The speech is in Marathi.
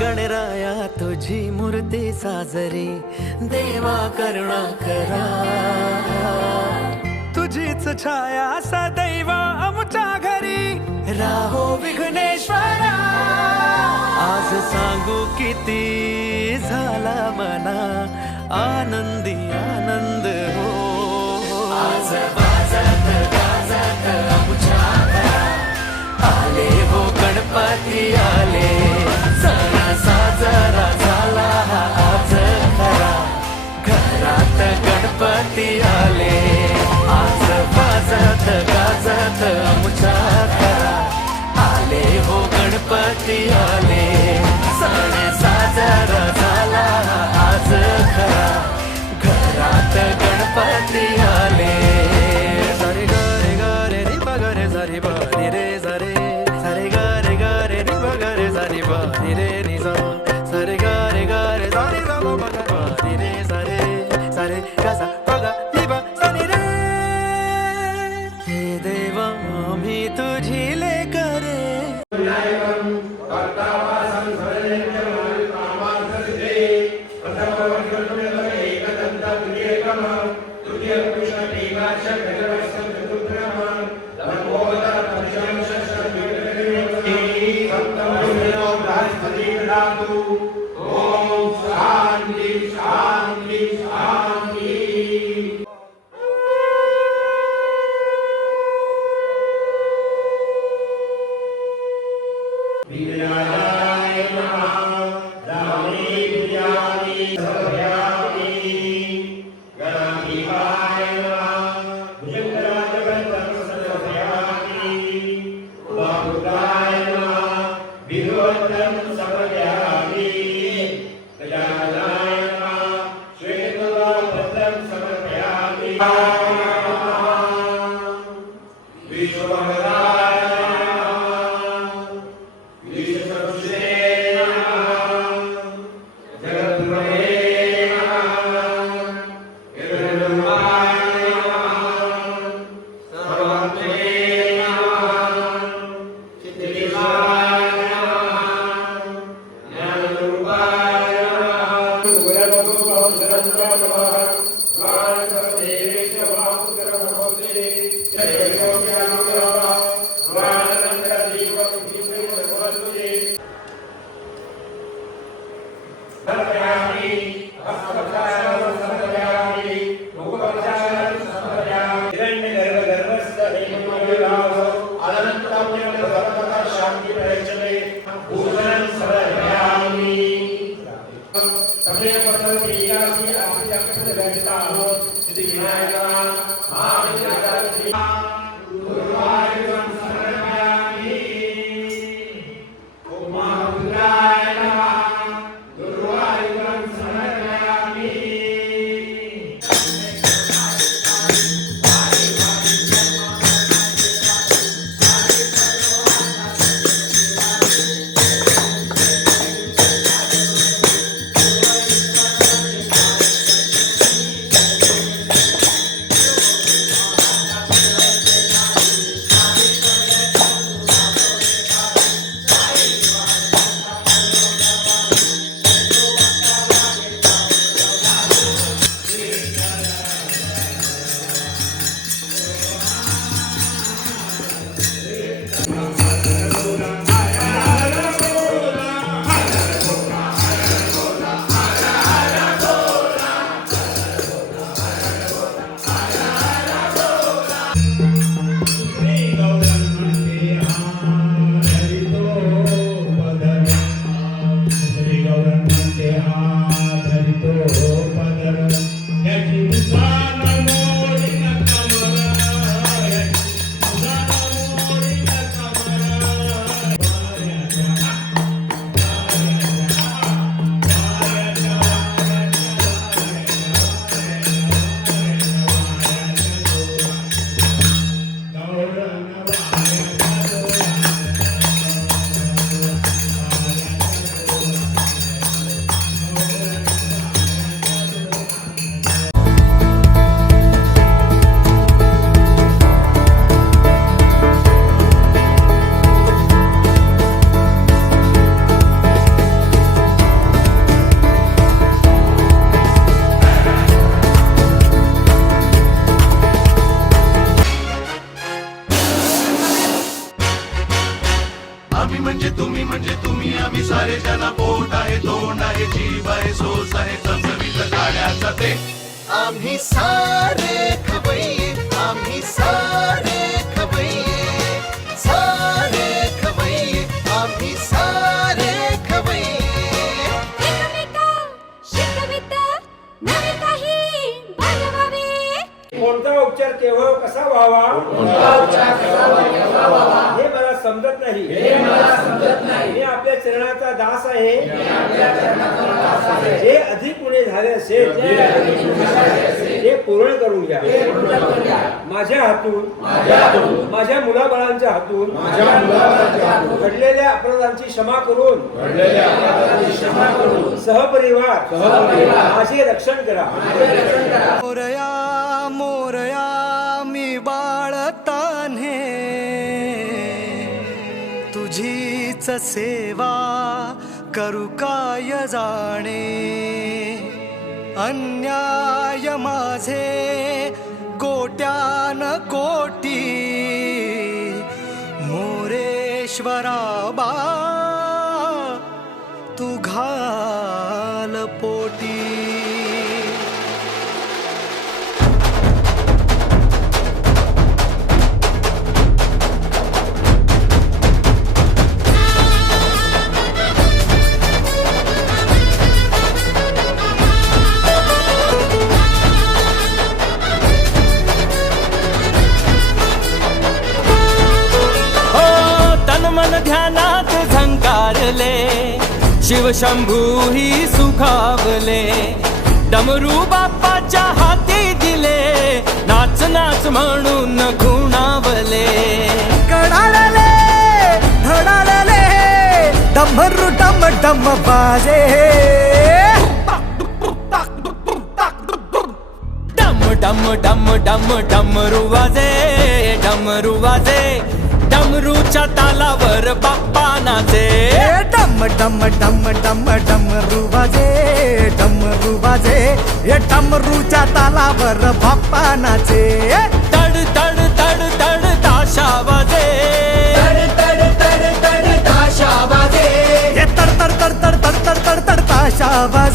गणराया तुझी मूर्ती साजरी, देवा करुणा करा. तुझीच छाया सदैव आमच्या घरी, राहो विघ्नेश्वरा. आज सांगू किती झाला मना, आनंदी आनंद हो. आज वाजत गाजत आमच्या घरात, आले हो गणपती आले. सण साजरा झाला हा आज खरा, घरात गणपती आले. आज वाजत गाजत आमच्या घरात, आले हो गणपती आले. सण साजरा झाला आज खरा, घरात गणपती आले. सारे ग रे ग रे रे ब ग रे सा रे ब रे रे सा रे. सारे ग रे ग रे रे ब ग रे सा रे ब रे रे नि सा. सारे ग रे ग रे सा रे ग ब ग ब रे रे सा रे. सारे ग सा ब ग नि ब सा नि रे. हे देवा आम्ही तुझी लेकरे. ओम शांति शांति शांति. विद्याय नमः. दानी विद्यानि सर्वयामि. गणाधिपाय नमः. भुजंगराजगणपं सर्वयामि. उमापुत्राय नमः. विभवतं समर्पयामि. गजाननाय नमः. श्वेतवाहनं समर्पयामि. विश्वमंगलाय नमः. विश्वसृष्टे नमः. जगद्गुरवे नमः. हिरण्यगर्भाय नमः. सर्वात्मने नमः. चित्तकेशाय नमः. ज्ञानरूपाय नमः. गुरवतो नमः. स्वाहा सर्वदेवेश नमः. सारे जन पोट आहे तोंड आहे जीव आहे सोस आहे चमचमीत गाण्याचा ते आम्ही सारे खवय्ये आम्ही सारे खवय्ये सारे खवय्ये आम्ही सारे खवय्ये एकमेका शिकवित नवे काही बनवावे कोणता उपचार केव्हा कसा व्हावा हे मला समजत नाही मी आपल्या चरणाचा दास आहे जे अधिक पुणे झाले असेल ते पूर्ण करून घ्या माझ्या हातून माझ्या मुलाबाळांच्या हातून घडलेल्या अपराधांची क्षमा करून सहपरिवार माझे रक्षण करा. मोरया मोरया मी बाळतान्हे तुझीच सेवा करू काय जाणे अन्याय माझे कोट्यान कोटी मोरेश्वरा बा तू घाल पोटी. मन ध्यानात झंकारले शिवशंभू ही सुखावले डमरू बाप्पाच्या हाती दिले नाच नाच म्हणून खुणावले कडाळले धडाळले डमरू डम डम बाजे डम डम डम डम डमरू वाजे डमरूच्या तालावर बाप्पा नाचे डम डम डम डम डमरू वाजे हे डमरूच्या तालावर बाप्पा नाचे तड तड तड तड ताशा वाजे हे तड तड तड तड तड ताशा वाजे